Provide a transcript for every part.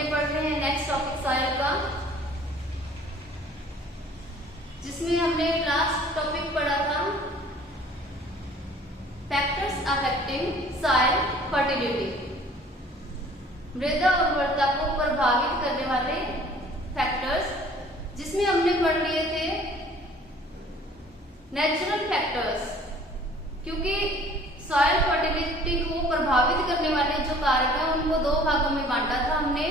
अपने पढ़ रहे हैं नेक्स्ट टॉपिक सॉइल का, जिसमें हमने लास्ट टॉपिक पढ़ा था फैक्टर्स अफेक्टिंग सॉइल फर्टिलिटी, मृदा उर्वरता को प्रभावित करने वाले फैक्टर्स, जिसमें हमने पढ़ लिए थे नेचुरल फैक्टर्स, क्योंकि सॉइल फर्टिलिटी को प्रभावित करने वाले जो कारक हैं उनको दो भागों में बांटा था हमने,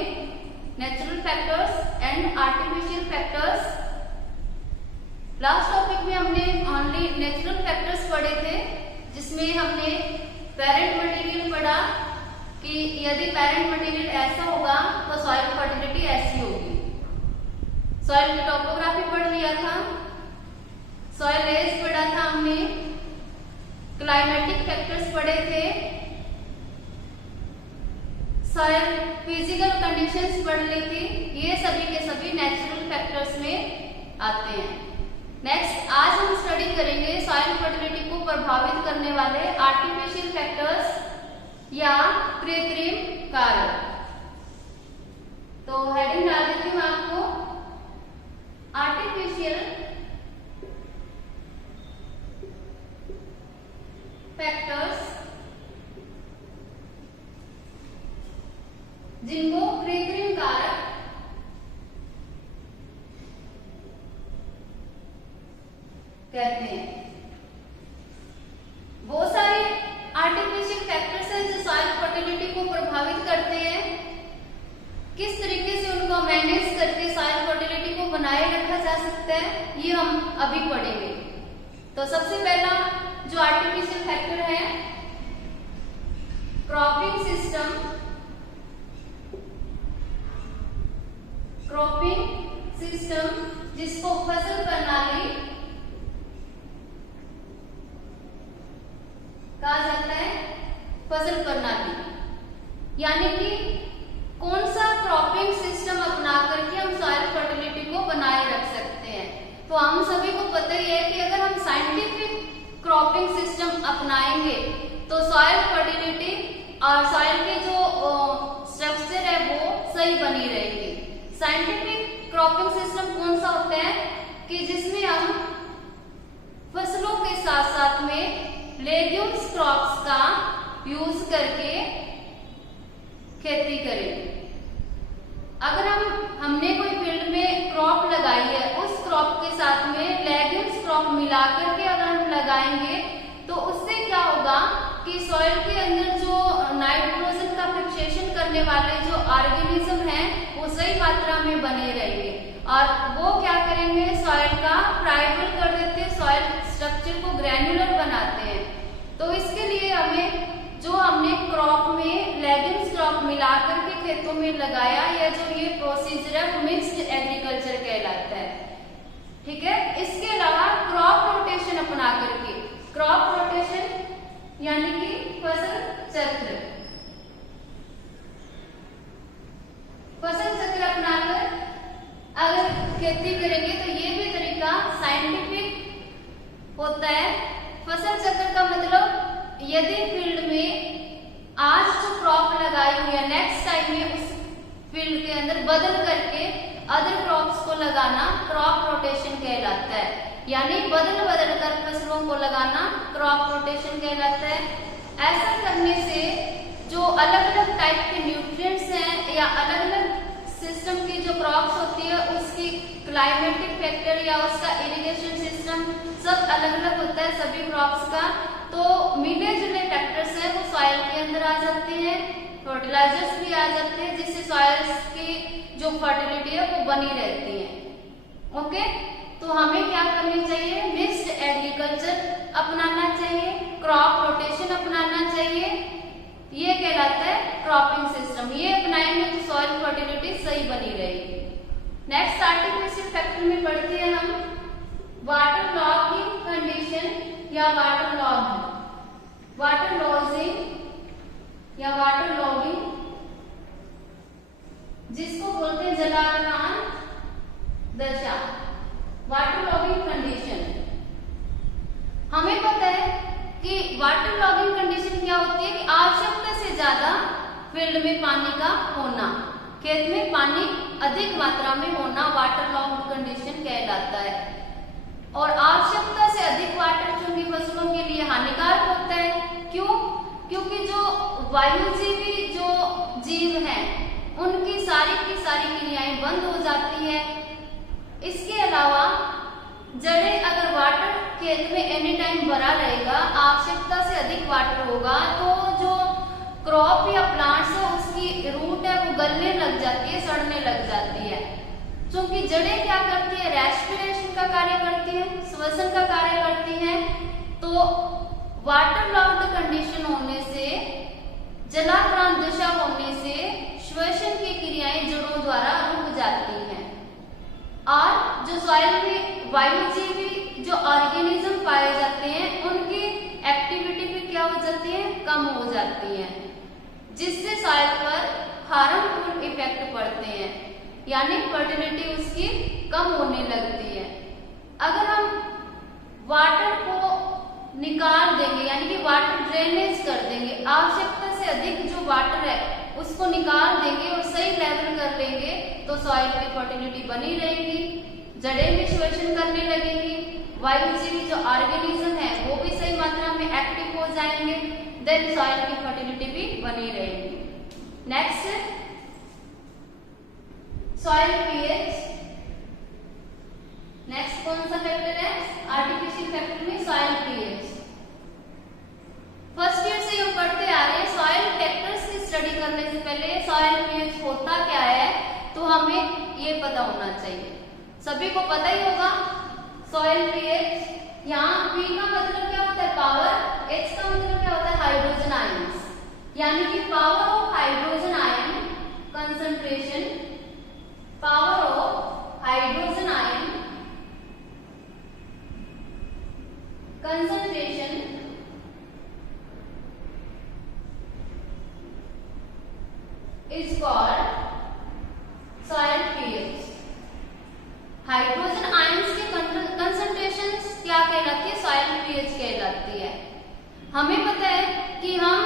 natural factors and artificial factors. Last topic में हमने ओनली नेचुरल फैक्टर्स पढ़े थे, जिसमें हमने पेरेंट मटेरियल पढ़ा कि यदि पेरेंट मटेरियल ऐसा होगा तो सॉइल फर्टिलिटी ऐसी होगी। सॉइल की टोपोग्राफी पढ़ लिया था, सॉइल रेस पढ़ा था हमने, क्लाइमेटिक फैक्टर्स पढ़े थे, सॉइल फिजिकल कंडीशंस पढ़ ली थी। ये सभी के सभी नेचुरल फैक्टर्स में आते हैं। नेक्स्ट आज हम स्टडी करेंगे सॉइल फर्टिलिटी को प्रभावित करने वाले आर्टिफिशियल फैक्टर्स या कृत्रिम कारक। तो हेडिंग डाल देती हूँ आपको, आर्टिफिशियल फैक्टर्स जिनको कृत्रिम कारक कहते हैं। बहुत सारे आर्टिफिशियल फैक्टर्स हैं जो सॉइल फर्टिलिटी को प्रभावित करते हैं। किस तरीके से उनको मैनेज करके सॉइल फर्टिलिटी को बनाए रखा जा सकता है, ये हम अभी पढ़ेंगे। तो सबसे पहला जो आर्टिफिशियल फैक्टर है, क्रॉपिंग सिस्टम, जिसको फसल प्रणाली कहा जाता है। फसल प्रणाली यानी कि कौन सा क्रॉपिंग सिस्टम अपना करके हम सॉइल फर्टिलिटी को बनाए रख सकते हैं। तो हम सभी को पता ही है कि अगर हम साइंटिफिक क्रॉपिंग सिस्टम अपनाएंगे तो सॉइल फर्टिलिटी और सॉइल के जो स्ट्रक्चर है वो सही बनी रहेगी। साइंटिफिक क्रॉपिंग सिस्टम कौन सा होता है कि जिसमें हम फसलों के साथ साथ में लेग्यूम्स क्रॉप्स का यूज करके खेती करें। अगर हमने कोई फील्ड में क्रॉप लगाई है, उस क्रॉप के साथ में लेग्यूम्स क्रॉप मिला करके अगर हम लगाएंगे तो उससे क्या होगा कि सॉइल के अंदर जो नाइट्रोजन का फिक्सेशन करने वाले जो ऑर्गेनिज्म हैं वो सही मात्रा में बने रहेंगे और वो क्या करेंगे, सॉइल का फ्राइबल कर देते हैं, सॉइल स्ट्रक्चर को ग्रैन्युलर बनाते हैं। तो इसके लिए हमें जो हमने क्रॉप में लेग्यूम्स क्रॉप मिला करके खेतों में लगाया, या जो ये प्रोसीजर है वो मिक्स्ड एग्रीकल्चर कहलाता है। ठीक है, इसके अलावा क्रॉप रोटेशन अपना करके, क्रॉप रोटेशन यानी कि फसल चक्र, फसल चक्र अपनाकर अगर खेती करेंगे तो ये भी तरीका साइंटिफिक होता है। फसल चक्र का मतलब यदि फील्ड में आज जो क्रॉप लगाई हुई है, नेक्स्ट टाइम में उस फील्ड के अंदर बदल करके अदर क्रॉप्स को लगाना क्रॉप रोटेशन कहलाता है। यानी बदल कर फसलों को लगाना क्रॉप रोटेशन कहलाता है। ऐसा करने से जो अलग अलग टाइप के न्यूट्रिएंट्स हैं या अलग अलग सिस्टम की जो क्रॉप्स होती है उसकी क्लाइमेटिक फैक्टर या उसका इरिगेशन सिस्टम सब अलग अलग होता है सभी क्रॉप्स का। तो मिले जुले फैक्टर्स हैं वो सॉइल के अंदर आ जाते हैं, फर्टिलाइजर्स भी आ जाते हैं, जिससे सॉइल की जो फर्टिलिटी है वो बनी रहती है। ओके, तो हमें क्या करनी चाहिए, मिक्स्ड एग्रीकल्चर अपनाना चाहिए, क्रॉप रोटेशन अपनाना चाहिए। ये कहलाता है क्रॉपिंग सिस्टम। ये अपनाएंगे तो सॉइल फर्टिलिटी सही बनी रहेगी। नेक्स्ट आर्टिफिशियल फैक्टर में पढ़ते हैं हम वाटर लॉगिंग कंडीशन या वाटर लॉजिंग या वाटर लॉगिंग, जिसको बोलते हैं जलावनान दशा, वाटर लॉगिंग कंडीशन। हमें पता है कि वाटर लॉगिंग कंडीशन क्या होती है कि आवश्यकता से ज्यादा फील्ड में पानी का होना। खेत में पानी अधिक मात्रा में होना वाटर लॉग्ड कंडीशन कहलाता है। और आवश्यकता से अधिक वाटर चूंकि फसलों के लिए हानिकारक होता है। क्यों? क्योंकि जो वायुजीवी जो जीव हैं उनकी सारी की सारी क्रियाएं बंद हो जाती है। इसके अलावा जड़ें, अगर वाटर खेत में एनी टाइम भरा रहेगा, आवश्यकता से अधिक वाटर होगा, तो जो क्रॉप या प्लांट्स है उसकी रूट है वो गलने लग जाती है, सड़ने लग जाती है। क्योंकि जड़ें क्या करती है? रेस्पिरेशन का कार्य करती है, श्वसन का कार्य करती है। तो वाटर लॉग्ड कंडीशन होने से, जलाक्रांत दशा होने से श्वसन की क्रियाएं जड़ों द्वारा रुक जाती हैं। और जो सॉइल में वायुजीवी जो ऑर्गेनिज्म पाए जाते हैं उनकी एक्टिविटी भी क्या हो जाती है? कम हो जाती है, जिससे सॉइल पर हार्मफुल इफेक्ट पड़ते हैं, यानी फर्टिलिटी उसकी कम होने लगती है। अगर हम वाटर को निकाल देंगे, यानी कि वाटर ड्रेनेज कर देंगे, आवश्यकता से अधिक जो वाटर है उसको निकाल देंगे और सही लेवल कर लेंगे, तो सॉइल की फर्टिलिटी बनी रहेगी, जड़ें भी श्वसन करने लगेंगी, वायुजीवी जो ऑर्गेनिज्म है वो भी सही मात्रा में एक्टिव हो जाएंगे, देन सॉइल की फर्टिलिटी भी बनी रहेगी। Next, soil pH. नेक्स्ट कौन सा फैक्टर है? आर्टिफिशियल फैक्टर में सॉइल पीएच। फर्स्ट ईयर से हम पढ़ते आ रहे हैं। सॉइल फैक्टर्स की स्टडी करने से पहले सॉइल पीएच होता क्या है तो हमें ये पता होना चाहिए। सभी को पता ही होगा सॉइल पीएच। यहाँ P का मतलब क्या होता है? पावर। H का मतलब क्या होता है? हाइड्रोजन आयंस, यानी कि power of hydrogen ion concentration, power of hydrogen ion concentration is called soil pH। Hydrogen ions की कंसंट्रेशन क्या कहलाती है? सॉइल पीएच कहलाती है। हमें पता है कि हम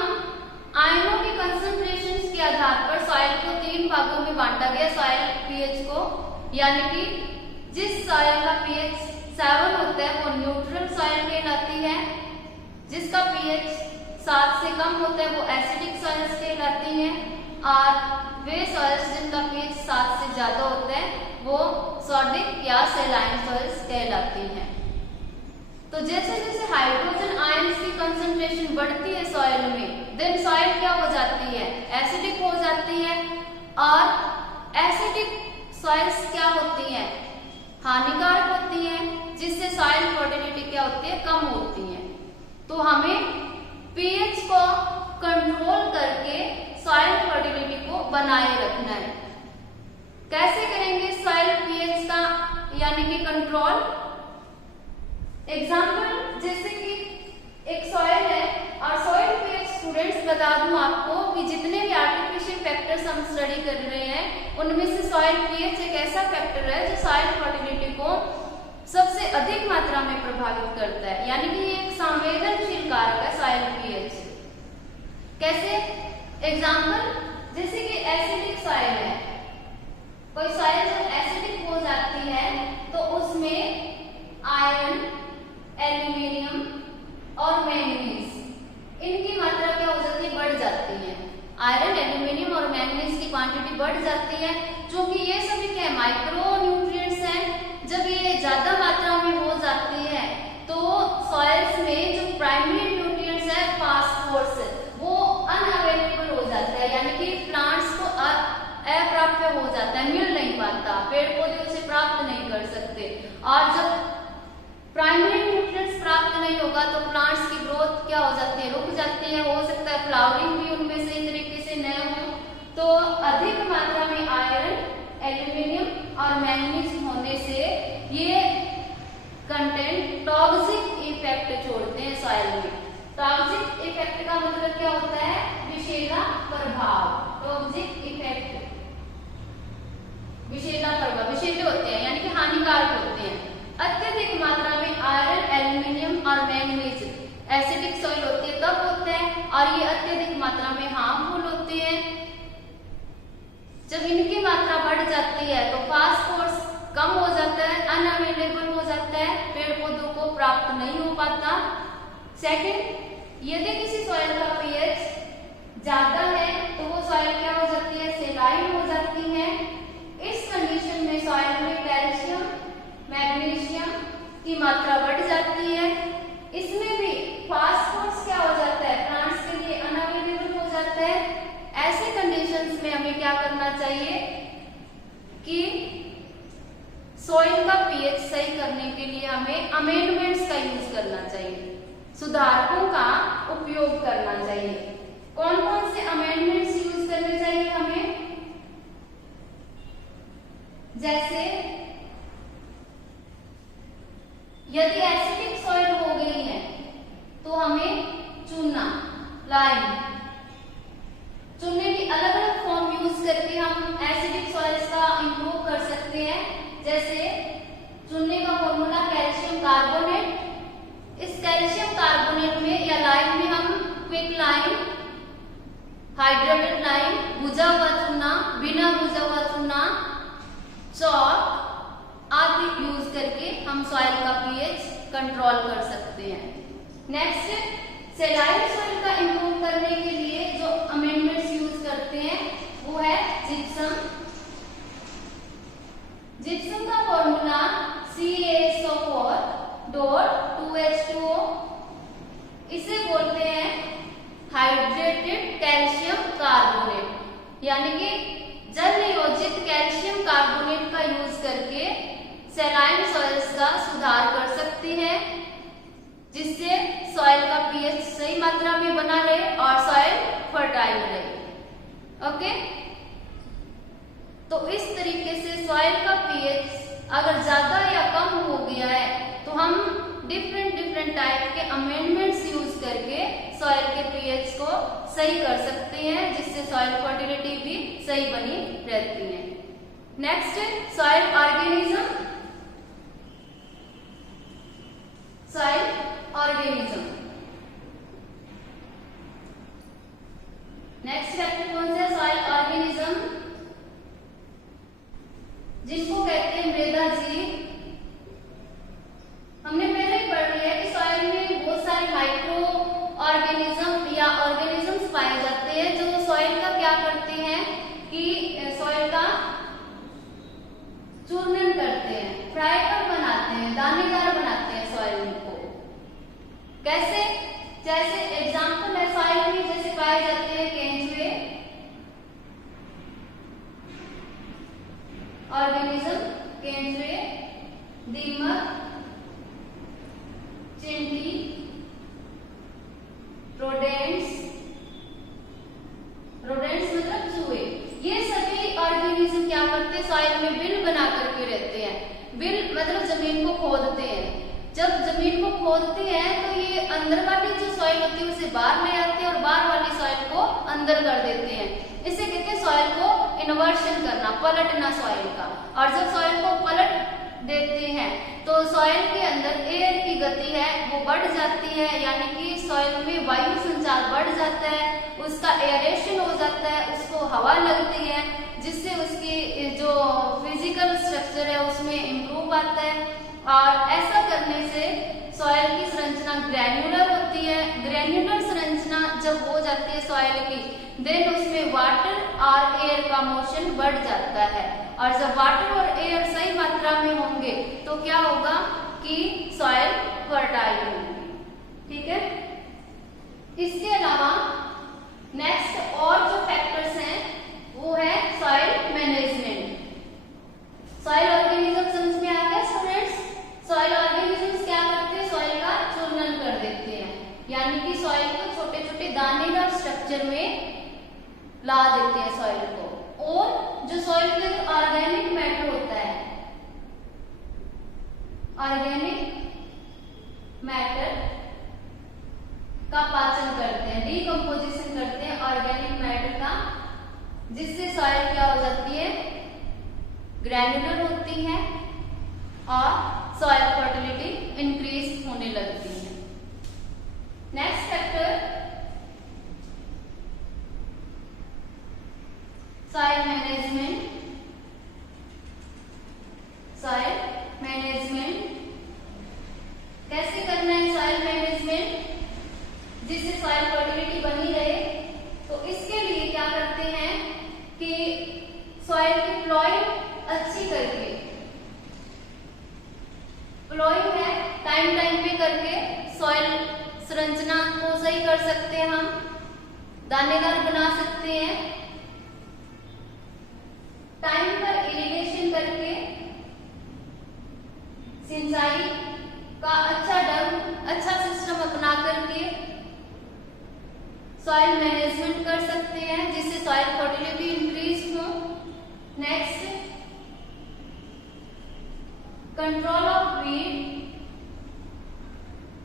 आयनों की कंसंट्रेशन के आधार पर सॉइल को 3 भागों में बांटा गया सॉइल पीएच को, यानी कि जिस सॉइल का पीएच 7 होता है वो न्यूट्रल सॉइल कहलाती है, जिसका पीएच 7 से कम होता है वो एसिडिक सॉइल्स कहलाती हैं, और वे सॉइल्स जिनका पीएच 7 से ज्यादा होता है वो सोडिक या सैलाइन सॉइल्स कहलाती हैं। तो जैसे जैसे हाइड्रोजन आयंस की कंसंट्रेशन बढ़ती है सॉइल में, देन सॉइल क्या हो जाती है? एसिडिक हो जाती है, और एसिडिक सॉइल्स क्या होती हैं? हानिकारक होती हैं, जिससे सॉइल फर्टिलिटी क्या होती है? कम होती है। तो हमें पीएच को कंट्रोल करके सॉइल फर्टिलिटी को बनाए रखना है। कैसे करेंगे सॉइल पीएच का यानी कि कंट्रोल? एग्जाम्पल, जैसे कि एक सॉइल है और सॉइल पीएच स्टूडेंट्स बता दूं आपको कि जितने भी आर्टिफिशियल फैक्टर्स हम स्टडी कर रहे हैं उनमें से सॉइल पीएच एक ऐसा फैक्टर है जो सॉइल फर्टिलिटी को सबसे अधिक मात्रा में प्रभावित करता है, यानी कि ये एक संवेदनशील कारक है सॉइल पीएच। कैसे? एग्जाम्पल, जैसे कि एसिडिक सॉइल है, कोई सॉइल जब एसिडिक हो जाती है तो उसमें आयरन, एल्यूमिनियम और मैंगनीज इनकी मात्रा क्या हो जाती है? बढ़ जाती है। आयरन, एल्यूमिनियम और मैंगनीज की क्वांटिटी बढ़ जाती है, क्योंकि ये सभी क्या है? माइक्रो न्यूट्रिएंट्स हैं। जब ये ज्यादा मात्रा में हो जाती है तो सॉइल्स में जो प्राइमरी न्यूट्रिएंट्स है, फास्फोरस, वो अनअवेलेबल हो जाता है, यानी कि प्लांट्स को अप्राप्य हो जाता है, मिल नहीं पाता, पेड़ पौधे उसे प्राप्त नहीं कर सकते। और जब प्राइमरी न्यूट्रिएंट्स प्राप्त नहीं होगा तो प्लांट्स की ग्रोथ क्या हो जाती है? रुक जाती है। हो सकता है फ्लावरिंग भी उनमें सही तरीके से न हो। तो अधिक मात्रा में आयरन, एल्यूमिनियम और मैंगनीज होने से ये कंटेंट टॉक्सिक इफेक्ट छोड़ते हैं सॉइल में। टॉक्सिक इफेक्ट का मतलब क्या होता है? विषैला प्रभाव। टॉक्सिक इफेक्ट, विषैला प्रभाव, विषैले होते हैं यानी कि हानिकारक होते हैं। अत्यधिक मात्रा में आयरन, एल्यूमिनियम और मैंगनीज एसिडिक सॉइल होती है तब होते हैं, और ये अत्यधिक मात्रा में हार्मफुल होते हैं। जब इनकी मात्रा बढ़ जाती है तो फास्फोरस कम हो जाता है, अनअवेलेबल हो जाता है, पेड़ पौधों को प्राप्त नहीं हो पाता। सेकंड, यदि किसी सॉइल का पीएच ज्यादा है तो वो सॉइल क्या हो जाती है, सेलाइन हो जाती है। इस कंडीशन में सॉइल में कैल्शियम, मैग्नीशियम की मात्रा बढ़ जाती है। इसमें भी फास्फोरस क्या हो जाता है, प्लांट्स के लिए अनअवेलेबल हो जाता है। ऐसे कंडीशंस में हमें क्या करना चाहिए कि सॉइल का पीएच सही करने के लिए हमें अमेंडमेंट्स का यूज करना चाहिए, सुधारकों का उपयोग करना चाहिए। कौन कौन से अमेंडमेंट्स यूज करने चाहिए हमें, जैसे यदि एसिडिक सॉइल हो गई है तो हमें चूना, लाइम, चूने की अलग अलग फॉर्म यूज करके हम एसिडिक सॉइल्स का इंप्रूव कर सकते हैं। जैसे चूने का फॉर्मूला कैल्शियम कार्बोनेट। इस कैल्शियम कार्बोनेट में या लाइम में हम क्विक लाइम, हाइड्रेटेड लाइम, भुजा हुआ चूना, बिना भुजा हुआ चूना, चॉक आदि यूज करके हम सॉइल का पीएच कंट्रोल कर सकते हैं। नेक्स्ट, सेलाइन सॉइल का इंप्रूव करने के लिए जो अमेंडमेंट्स यूज करते हैं वो है जिप्सम। जिप्सम का फॉर्मूला CaSO4.2H2O। इसे बोलते हैं हाइड्रेटेड कैल्शियम कार्बोनेट, यानी कि जल नियोजित कैल्शियम कार्बोनेट का यूज करके सेलाइन सॉइल्स का सुधार कर सकते हैं, जिससे सॉइल का पीएच सही मात्रा में बना रहे और सॉइल फर्टाइल रहे। ओके, तो इस तरीके से सॉइल का पीएच अगर ज्यादा या कम हो गया है तो हम डिफरेंट टाइप के अमेंडमेंट्स यूज करके सॉइल के पीएच को सही कर सकते हैं, जिससे सॉइल फर्टिलिटी भी सही बनी रहती है। Next, soil organism. Soil organism next chapter कौन सा, सॉइल ऑर्गेनिज्म, जिनको कहते हैं मृदा जीव। हमने पहले ही पढ़ लिया कि सॉइल में बहुत सारे माइक्रो ऑर्गेनिज्म या ऑर्गेनिजम्स पाए जाते हैं जो सॉइल का क्या करते हैं कि सॉइल का चूर्णन करते हैं, फ्राइकर बनाते हैं, दानेदार बनाते हैं सॉइल को। कैसे, जैसे एग्जांपल है सॉइल में जैसे पाए जाते हैं केंचुए ऑर्गेनिज्म, केंचुए, दीमक, चिंटी, रोडेंट्स मतलब चूहे। ये सभी ऑर्गेनिज्म क्या करते हैं, सॉइल में बिल बना करके रहते हैं। बिल मतलब जमीन को खोदते हैं। जब जमीन को खोदते हैं तो ये अंदर वाली जो सॉइल होती है उसे बाहर ले आते हैं और बाहर वाली सॉइल को अंदर कर देते हैं। इसे कहते हैं सॉइल को इन्वर्शन करना, पलटना सॉइल का। और जब सॉइल को पलट देते हैं तो सॉइल के अंदर एयर की गति है वो बढ़ जाती है, यानी कि सॉइल में वायु संचार बढ़ जाता है, उसका एयरेशन हो जाता है, उसको हवा लगती है, जिससे उसकी जो फिजिकल स्ट्रक्चर है उसमें इम्प्रूव आता है। और ऐसा करने से सॉइल की संरचना ग्रैन्युलर होती है। ग्रैन्युलर संरचना जब हो जाती है सॉइल की, देन उसमें वाटर और एयर का मोशन बढ़ जाता है। और जब वाटर और एयर सही मात्रा में होंगे तो क्या होगा कि सॉइल फर्टाइल होगी। ठीक है, इसके अलावा नेक्स्ट और जो फैक्टर्स हैं वो है सॉइल मैनेजमेंट। सॉइल ऑर्गेनिज्म समझ में आ गया स्टूडेंट्स? सॉइल ऑर्गेनिजम्स क्या करते हैं, सॉइल का चूर्णन कर देते हैं, यानी कि सॉइल को छोटे छोटे दानेदार स्ट्रक्चर में ला देते हैं सॉइल को। और जो सॉइल के ऑर्गेनिक मैटर होता है, ऑर्गेनिक मैटर का पाचन करते हैं, डीकंपोजिशन करते हैं ऑर्गेनिक मैटर का, जिससे सॉइल क्या हो जाती है, ग्रैन्युलर होती है और सॉइल फर्टिलिटी इंक्रीज होने लगती है। Next factor soil management. Management. कैसे करना है सॉइल मैनेजमेंट जिससे सॉइल फर्टिलिटी बनी रहे? तो इसके लिए क्या करते हैं कि सॉइल की प्लॉइंग अच्छी करके, प्लॉइंग है टाइम टाइम पे करके सॉइल संरचना को सही कर सकते हैं, हम दानेदार बना सकते हैं। टाइम पर इरिगेशन करके सिंचाई का अच्छा ढंग, अच्छा सिस्टम अपना करके सॉइल मैनेजमेंट कर सकते हैं जिससे सॉइल फर्टिलिटी इंक्रीज हो। Next, control of weed.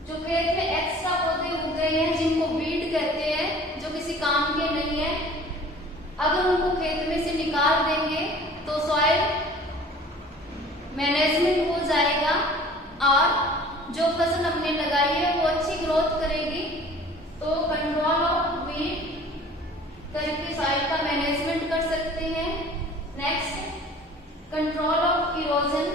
जो खेत में एक्स्ट्रा पौधे उग गए हैं जिनको वीड कहते हैं, जो किसी काम के नहीं है, अगर उनको खेत में से निकाल देंगे तो सॉइल मैनेजमेंट हो जाएगा और जो फसल हमने लगाई है वो अच्छी ग्रोथ करेगी। तो कंट्रोल ऑफ वीड करके सॉइल का मैनेजमेंट कर सकते हैं। Next, control of erosion.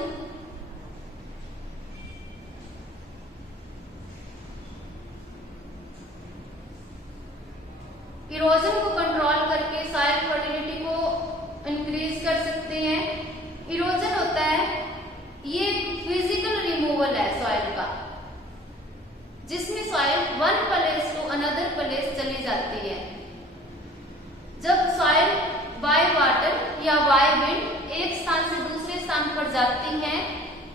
Erosion को कंट्रोल करके सॉइल फर्टिलिटी को इंक्रीज कर सकते हैं। इरोजन होता है, ये फिजिकल रिमूवल है सॉइल का, जिसमें soil one place to another place चली जाती है। जब सॉइल बाय वाटर या बाय विंड एक स्थान से दूसरे स्थान पर जाती है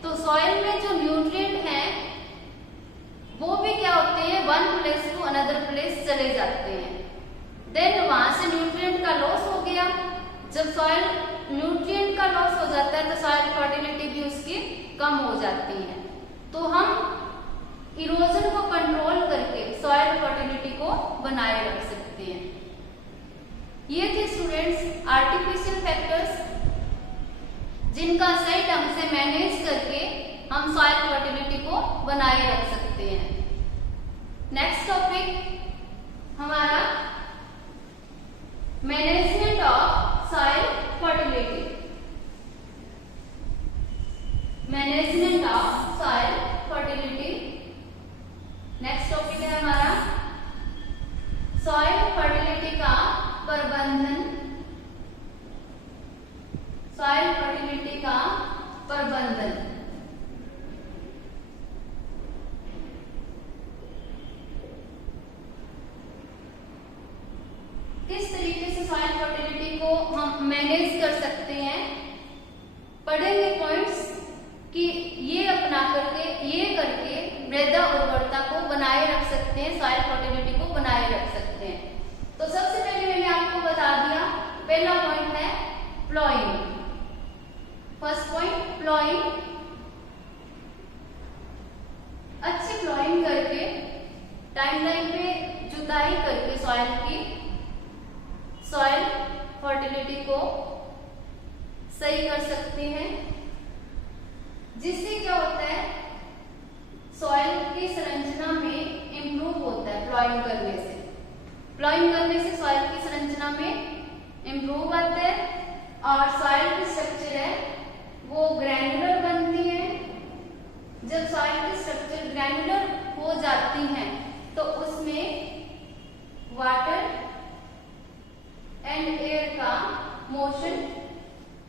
तो सॉइल में जो न्यूट्रिएंट हैं वो भी क्या होते हैं, one place to another place चले जाते हैं। देन वहां से न्यूट्रिएंट का लॉस हो गया। जब सॉइल न्यूट्रिएंट का लॉस हो जाता है तो सॉइल फर्टिलिटी भी उसकी कम हो जाती है। तो हम इरोजन को कंट्रोल करके सॉइल फर्टिलिटी को बनाए रख सकते हैं। ये थे स्टूडेंट्स आर्टिफिशियल फैक्टर्स जिनका सही ढंग से मैनेज करके हम सॉइल फर्टिलिटी को बनाए रख सकते हैं। नेक्स्ट टॉपिक हमारा management of soil fertility. Management of soil fertility next topic है हमारा सॉइल फर्टिलिटी का प्रबंधन। सॉइल फर्टिलिटी का प्रबंधन। किस तरीके से सॉइल फर्टिलिटी को हम मैनेज कर सकते हैं, पढ़ेंगे पॉइंट्स कि ये अपना करके, ये करके मृदा उर्वरता को बनाए रख सकते हैं, सॉइल फर्टिलिटी को बनाए रख सकते हैं। तो सबसे पहले मैंने आपको बता दिया, पहला पॉइंट है प्लॉइंग। First point ploughing. अच्छी प्लॉइंग करके टाइम टाइम पे जुताई करके सॉइल की, सॉइल फर्टिलिटी को सही कर सकते हैं, जिससे क्या होता है सॉइल की संरचना में इंप्रूव होता है। प्लॉइंग करने से, प्लॉइंग करने से सॉइल की संरचना में इंप्रूव आता है और सॉइल की स्ट्रक्चर है वो ग्रैन्युलर बनती है। जब सॉइल की स्ट्रक्चर ग्रैन्युलर हो जाती है तो उसमें वाटर एंड एयर का मोशन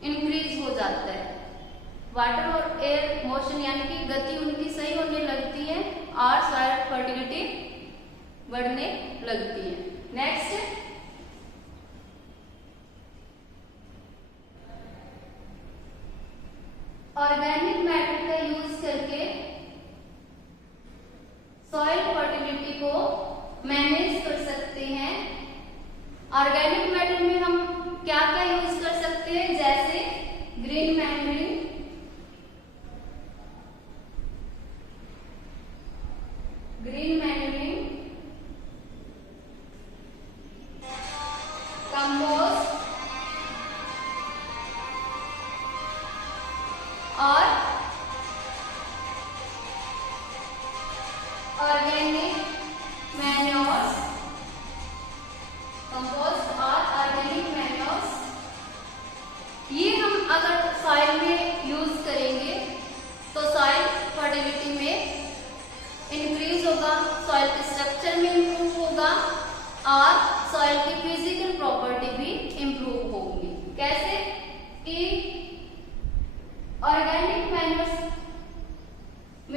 इंक्रीज हो जाता है। वाटर और एयर मोशन यानी कि गति उनकी सही होने लगती है और सॉइल फर्टिलिटी बढ़ने लगती है। नेक्स्ट, ऑर्गेनिक मैटर का यूज करके सॉइल फर्टिलिटी को मैनेज कर सकते हैं। ऑर्गेनिक मैटर में हम क्या क्या यूज कर सकते हैं, जैसे ग्रीन मैन्यूरिंग, कंपोस्ट और ऑर्गेनिक मैन्योर्स। कंपोस्ट और ऑर्गेनिक मैन्योर्स ये हम अगर सॉइल में यूज करेंगे तो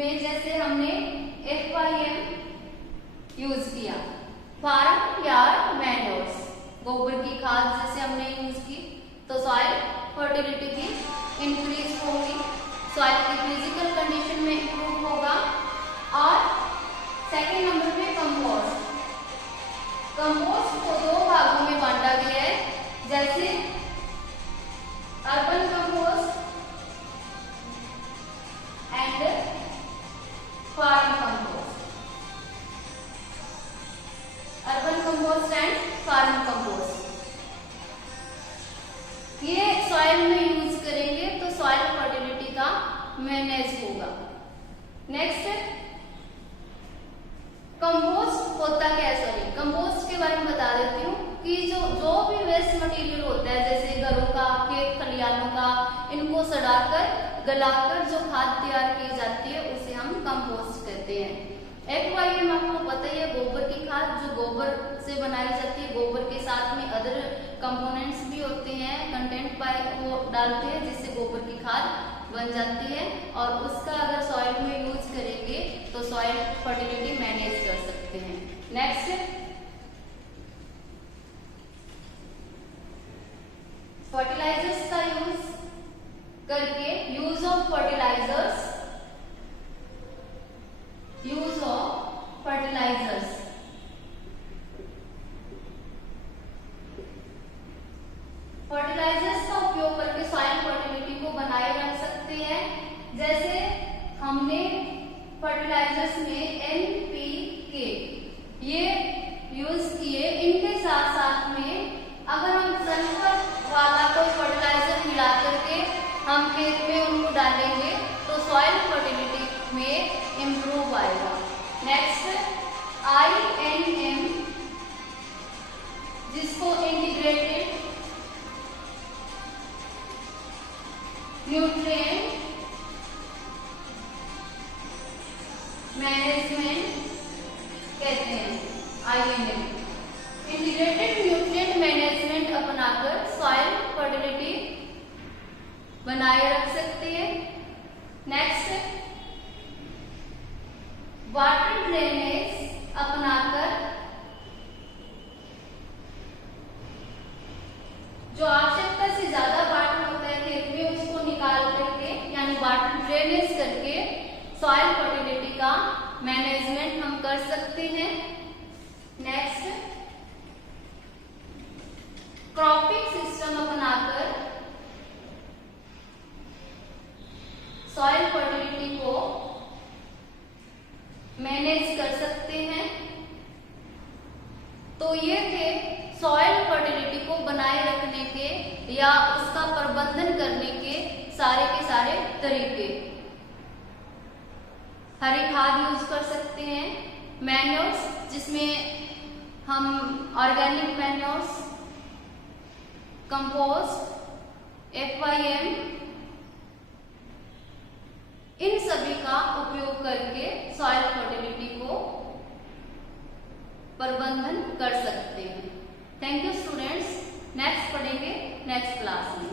में जैसे हमने FYM यूज किया, फार्म यार्ड मैन्योर्स, गोबर की खाद जैसे हमने यूज की, तो सॉइल फर्टिलिटी भी इंक्रीज होगी, सॉइल की फिजिकल कंडीशन में इंप्रूव होगा। और सेकेंड नंबर पे कंपोस्ट। कंपोस्ट को दो भागों में बांटा गया है, जैसे urban compost and farm compost. Urban compost and farm compost ये सॉइल में यूज करेंगे तो सॉइल फर्टिलिटी का मैनेज होगा। नेक्स्ट कंपोस्ट होता क्या है, सॉरी कंपोस्ट के बारे में बता देती हूँ कि जो भी वेस्ट मटेरियल होता है जैसे घरों का, खेत खलिहानों का, इनको सड़ाकर गलाकर जो खाद तैयार की जाती है उसे हम कंपोस्ट कहते हैं। FYM आपको पता ही है, गोबर की खाद जो गोबर से बनाई जाती है, गोबर के साथ में अदर कंपोनेंट्स भी होते हैं, कंटेंट पाए वो डालते हैं जिससे गोबर की खाद बन जाती है, और उसका अगर सॉइल में यूज करेंगे तो सॉइल फर्टिलिटी मैनेज कर सकते हैं। नेक्स्ट फर्टिलाइजर्स का यूज करके, use of fertilisers, use of fertilisers. Fertilisers का उपयोग करके सॉइल फर्टिलिटी को बनाए रख सकते हैं। जैसे हमने फर्टिलाइजर्स में NPK ये यूज किए, इनके साथ साथ में अगर हम सल्फर वाला कोई फर्टिलाइजर मिला करके हम खेत में उनको डालेंगे तो सॉइल फर्टिलिटी में इंप्रूव आएगा। नेक्स्ट INM जिसको इंटीग्रेटेड न्यूट्रिएंट मैनेजमेंट कहते हैं। INM इंटीग्रेटेड न्यूट्रिएंट मैनेजमेंट अपनाकर सॉइल फर्टिलिटी बनाए रख सकते हैं। नेक्स्ट वाटर ड्रेनेज अपनाकर जो आवश्यकता से ज्यादा वाटर होता है खेत में उसको निकाल करके यानी वाटर ड्रेनेज करके सॉइल फर्टिलिटी का मैनेजमेंट हम कर सकते हैं। नेक्स्ट क्रॉपिंग सिस्टम अपनाकर सॉइल फर्टिलिटी को मैनेज कर सकते हैं। तो ये थे सॉइल फर्टिलिटी को बनाए रखने के या उसका प्रबंधन करने के सारे तरीके। हरी खाद यूज कर सकते हैं, मैन्योर्स जिसमें हम ऑर्गेनिक मैन्योर्स, कंपोस्ट, FYM इन सभी का उपयोग करके सॉइल फर्टिलिटी को प्रबंधन कर सकते हैं। थैंक यू स्टूडेंट्स, नेक्स्ट पढ़ेंगे नेक्स्ट क्लास में।